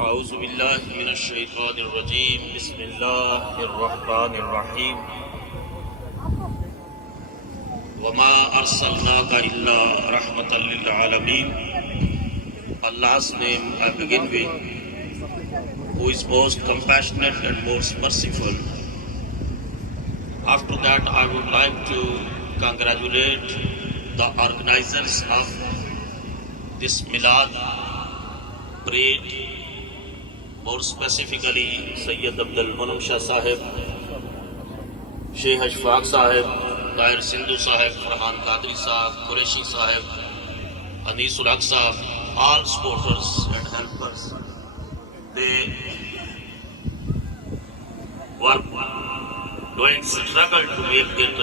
أعوذ بالله من الشيطان الرجيم بسم الله الرحمن الرحيم وما أرسلناك إلا رحمة للعالمين. Allah's name I begin with, who is most compassionate and most merciful. After that, I would like to congratulate the organizers of this Milad parade, more specifically Sayyid Abdul Munam Shah Sahib, Sheikh Ashfaq Sahib, Tahir Sindhu Sahib, Farhan Qadri Sahib, Qureshi Sahib, Anisul Haq Sahib, all supporters and helpers. They were doing struggle to make it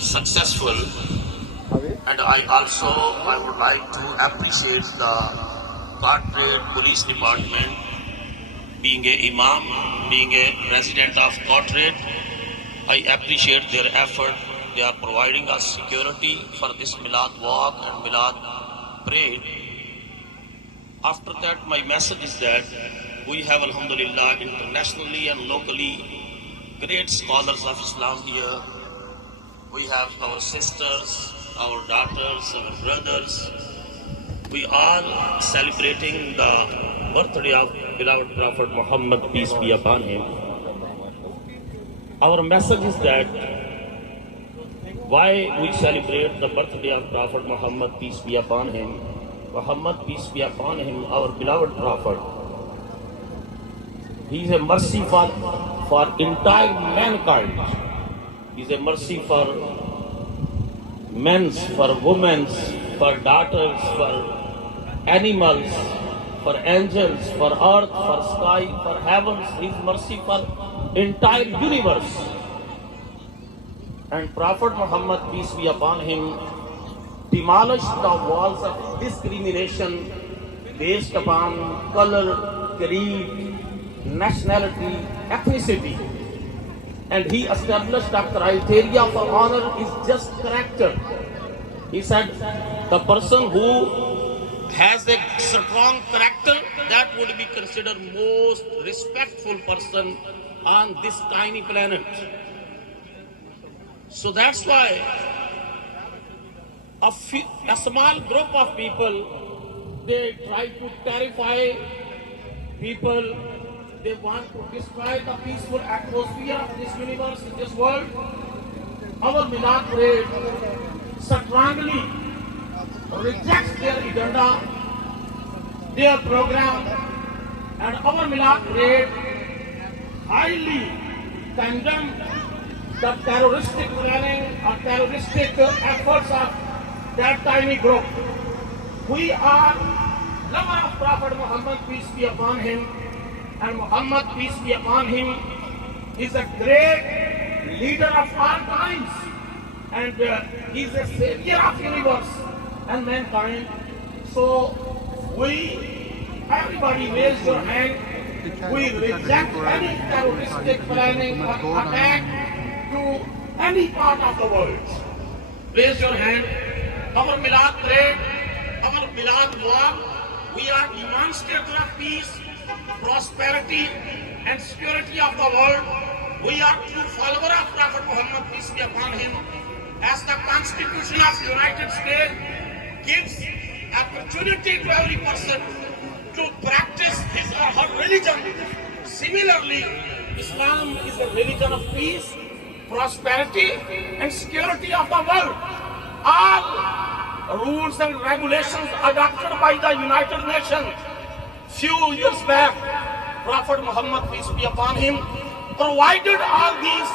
successful, and I would like to appreciate the Carteret Police Department. Being a imam, being a resident of Carteret, I appreciate their effort. They are providing us security for this Milad walk and Milad parade. After that, my message is that we have, alhamdulillah, internationally and locally great scholars of Islam here. We have our sisters, our daughters, our brothers. We are celebrating the birthday of beloved Prophet Muhammad, peace be upon him. Our message is that why we celebrate the birthday of Prophet Muhammad, peace be upon him. Muhammad, peace be upon him, our beloved Prophet. He is a mercy for entire mankind. He is a mercy for men, for women, for daughters, for animals, for angels, for earth, for sky, for heavens. His mercy for entire universe. And Prophet Muhammad, peace be upon him, demolished the walls of discrimination based upon color, creed, nationality, ethnicity. And he established a criteria for honor is just character. He said the person who has a strong character, that would be considered most respectful person on this tiny planet. So that's why a small group of people, they try to terrify people. They want to destroy the peaceful atmosphere of this universe, in this world. Our Milad parade strongly rejects their agenda, their program, and our Milad parade highly condemns the terroristic planning or terroristic efforts of that tiny group. We are lover of Prophet Muhammad, peace be upon him, and Muhammad, peace be upon him, is a great leader of all times, and he is a savior of universe and mankind. So everybody raise your hand. We reject any terroristic planning or attack to any part of the world. Raise your hand. Our Milad parade, our Milad walk, we are demonstrators of peace, prosperity, and security of the world. We are true followers of Prophet Muhammad, peace be upon him. As the Constitution of the United States gives opportunity to every person to practice his or her religion. Similarly, Islam is a religion of peace, prosperity, and security of the world. All rules and regulations adopted by the United Nations few years back, Prophet Muhammad, peace be upon him, provided all these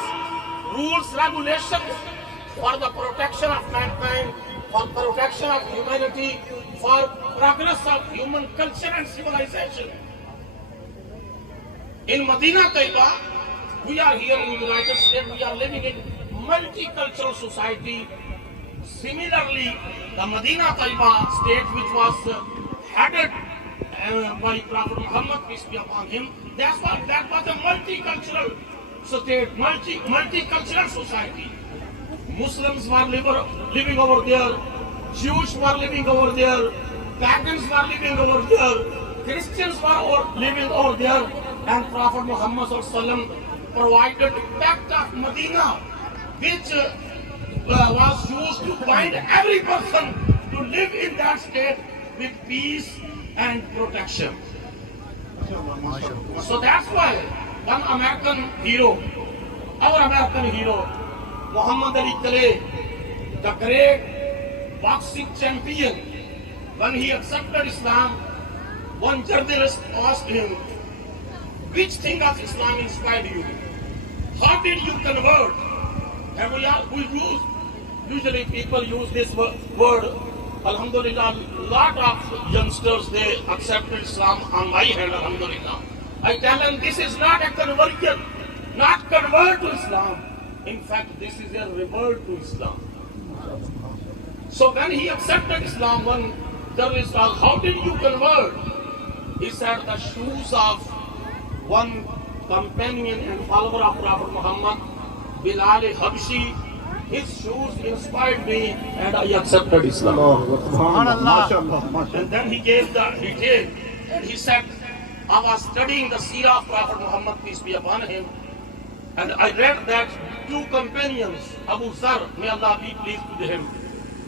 rules, regulations for the protection of mankind, for protection of humanity, for progress of human culture and civilization. In Medina Taiba, we are here in the United States, we are living in multicultural society. Similarly, the Medina Taiba state, which was headed by Prophet Muhammad, peace be upon him, that was a multicultural state, multicultural society. Muslims were living over there, Jews were living over there, pagans were living over there, Christians were living over there, and Prophet Muhammad ﷺ provided the pact of Medina, which was used to bind every person to live in that state with peace and protection. So that's why one American hero, our American hero, Muhammad Ali Kale, the great boxing champion, when he accepted Islam, one journalist asked him, which thing of Islam inspired you? How did you convert? And usually people use this word. Alhamdulillah, lot of youngsters, they accepted Islam on my hand, alhamdulillah. I tell them this is not a conversion, not convert to Islam. In fact, this is a revert to Islam. So when he accepted Islam, one journalist asked, how did you convert? He said, the shoes of one companion and follower of Prophet Muhammad, Bilal Habshi, his shoes inspired me and I accepted Islam. And then he gave the detail and he said, I was studying the seerah of Prophet Muhammad, peace be upon him, and I read that two companions, Abu Zar, may Allah be pleased with him,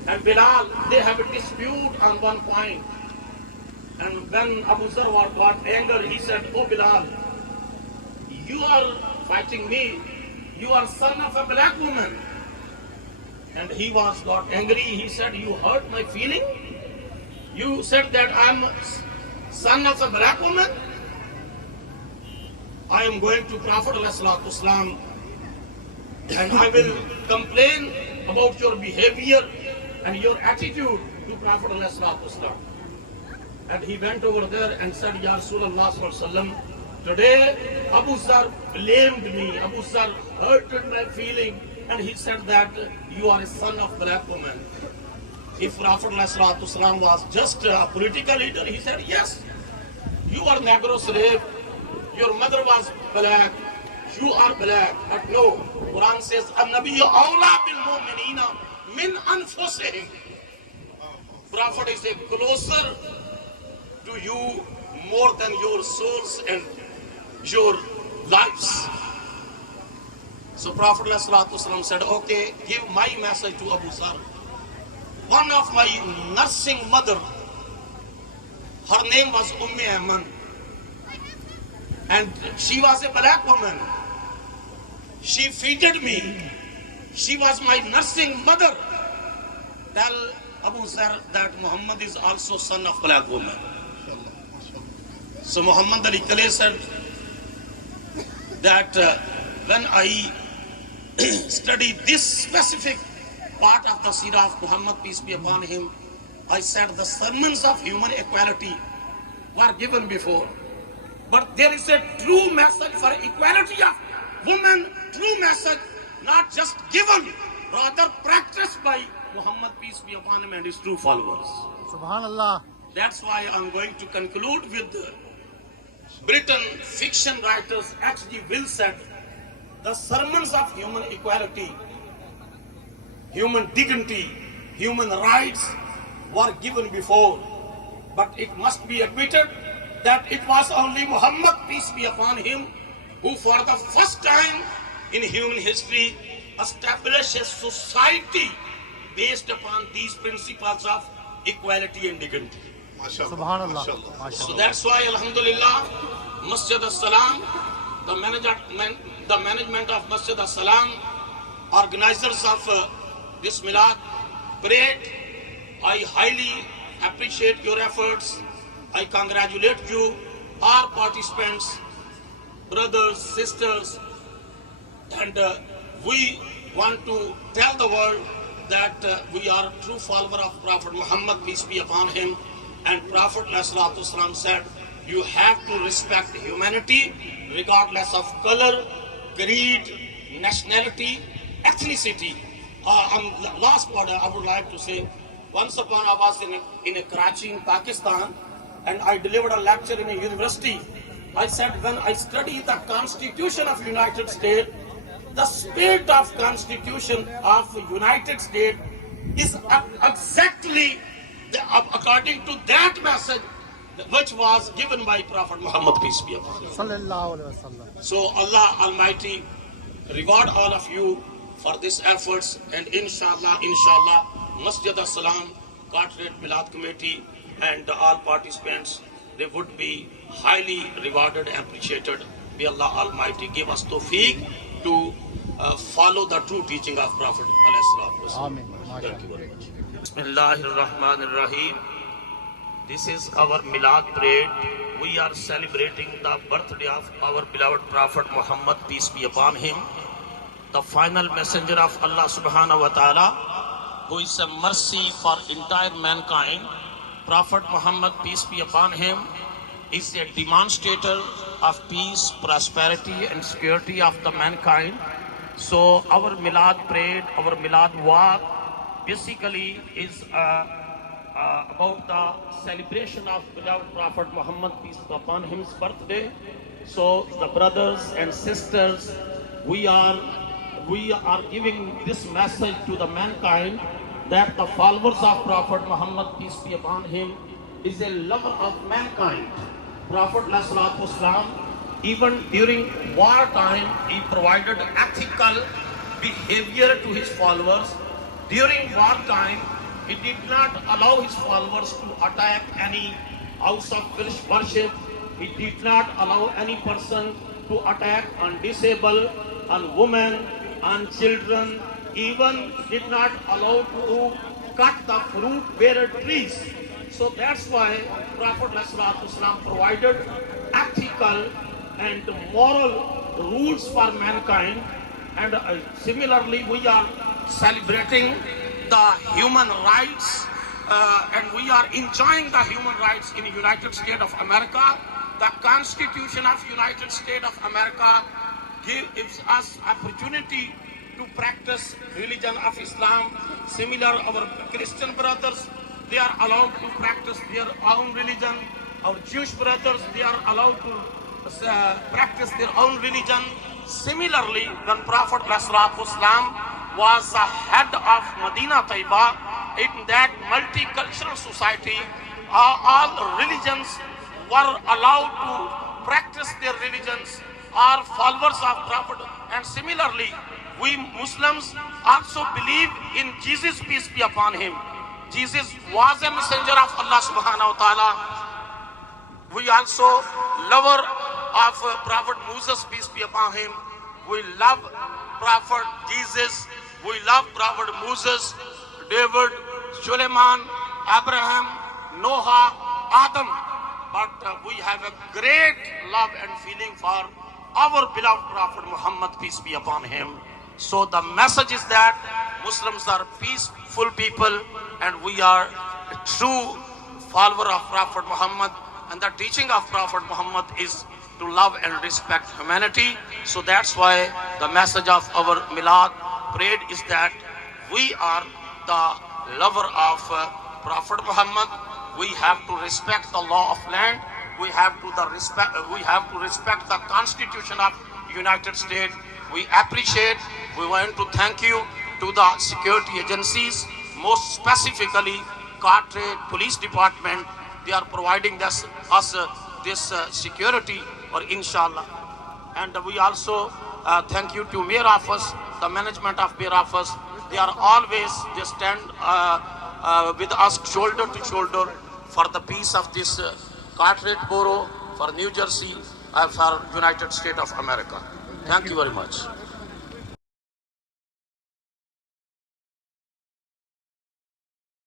and Bilal, they have a dispute on one point. And when Abu Zar got angry, he said, oh Bilal, you are fighting me, you are son of a black woman. And he got angry, he said, you hurt my feeling? You said that I am son of a black woman? I am going to Prophet ﷺ and I will complain about your behavior and your attitude to Prophet ﷺ. And he went over there and said, Ya Rasulullah ﷺ, today Abu Zar blamed me, Abu Zar hurted my feeling, and he said that you are a son of black woman. If Prophet ﷺ was just a political leader, he said, yes, you are Negro slave, your mother was black, you are black. But no, Quran says, An-Nabiyyu awla bil mu'minina min anfusihim. Prophet is a closer to you more than your souls and your lives. So Prophet ﷺ said, okay, give my message to Abu Zar. One of my nursing mother, her name was Ayman, and she was a black woman. She feeded me. She was my nursing mother. Tell Abu Zar that Muhammad is also son of black woman. So Muhammad Ali Kale said that when I study this specific part of the seerah of Muhammad, peace be upon him, I said the sermons of human equality were given before. But there is a true message for equality of women, true message, not just given, rather practiced by Muhammad, peace be upon him, and his true followers. Subhanallah. That's why I'm going to conclude with Britain fiction writers H.G. Wells said, the sermons of human equality, human dignity, human rights were given before, but it must be admitted that it was only Muhammad, peace be upon him, who for the first time in human history established a society based upon these principles of equality and dignity. Subhanallah. So that's why, alhamdulillah, Masjid al-Salam, the management of Masjid al-Salam, organizers of this Milad parade, I highly appreciate your efforts. I congratulate you, all participants, brothers, sisters, and we want to tell the world that we are a true follower of Prophet Muhammad, peace be upon him. And Prophet ﷺ said, you have to respect humanity regardless of color, creed, nationality, ethnicity. Last part I would like to say, once upon I was in Karachi in Pakistan, and I delivered a lecture in a university. I said, when I study the Constitution of United States, the spirit of Constitution of United States is exactly according to that message which was given by Prophet Muhammad, peace be upon him. Sallallahu alaihi wasallam. So Allah Almighty reward all of you for these efforts, and inshallah, Masjid As-Salam, Carteret Milad Committee and all participants, they would be highly rewarded and appreciated. May Allah Almighty give us tawfiq to follow the true teaching of Prophet ﷺ. Amen. Thank you very much. Bismillahir Rahmanir Rahim. This is our Milad parade. We are celebrating the birthday of our beloved Prophet Muhammad, peace be upon him, the final messenger of Allah subhanahu wa ta'ala, who is a mercy for entire mankind. Prophet Muhammad, peace be upon him, is a demonstrator of peace, prosperity and security of the mankind. So our Milad parade, our Milad walk basically is about the celebration of beloved Prophet Muhammad, peace be upon him's birthday. So the brothers and sisters, we are giving this message to the mankind that the followers of Prophet Muhammad, peace be upon him, is a lover of mankind. Prophet ﷺ, even during wartime, he provided ethical behavior to his followers. During wartime, he did not allow his followers to attack any house of worship. He did not allow any person to attack on disabled, on women, on children. Even did not allow to cut the fruit bearer trees. So that's why Prophet ﷺ provided ethical and moral rules for mankind. And similarly, we are celebrating the human rights and we are enjoying the human rights in the United States of America. The Constitution of United States of America gives us opportunity to practice religion of Islam. Similar, our Christian brothers, they are allowed to practice their own religion. Our Jewish brothers, they are allowed to practice their own religion. Similarly, when Prophet ﷺ was the head of Medina Taiba, in that multicultural society, all religions were allowed to practice their religions, are followers of Prophet. And similarly, we Muslims also believe in Jesus, peace be upon him. Jesus was a messenger of Allah subhanahu wa ta'ala. We also lover of Prophet Moses, peace be upon him. We love Prophet Jesus. We love Prophet Moses, David, Suleiman, Abraham, Noah, Adam. But we have a great love and feeling for our beloved Prophet Muhammad, peace be upon him. So the message is that Muslims are peaceful people and we are a true follower of Prophet Muhammad. And the teaching of Prophet Muhammad is to love and respect humanity. So that's why the message of our Milad parade is that we are the lover of Prophet Muhammad. We have to respect the law of land. We have to respect the Constitution of United States. We appreciate, we want to thank you to the security agencies, most specifically Carteret Police Department. They are providing us this security, or inshallah. And we also thank you to Mayor Office, the management of Mayor Office. They are always, they stand with us shoulder to shoulder for the peace of this Carteret Borough, for New Jersey, for United States of America. Thank you very much.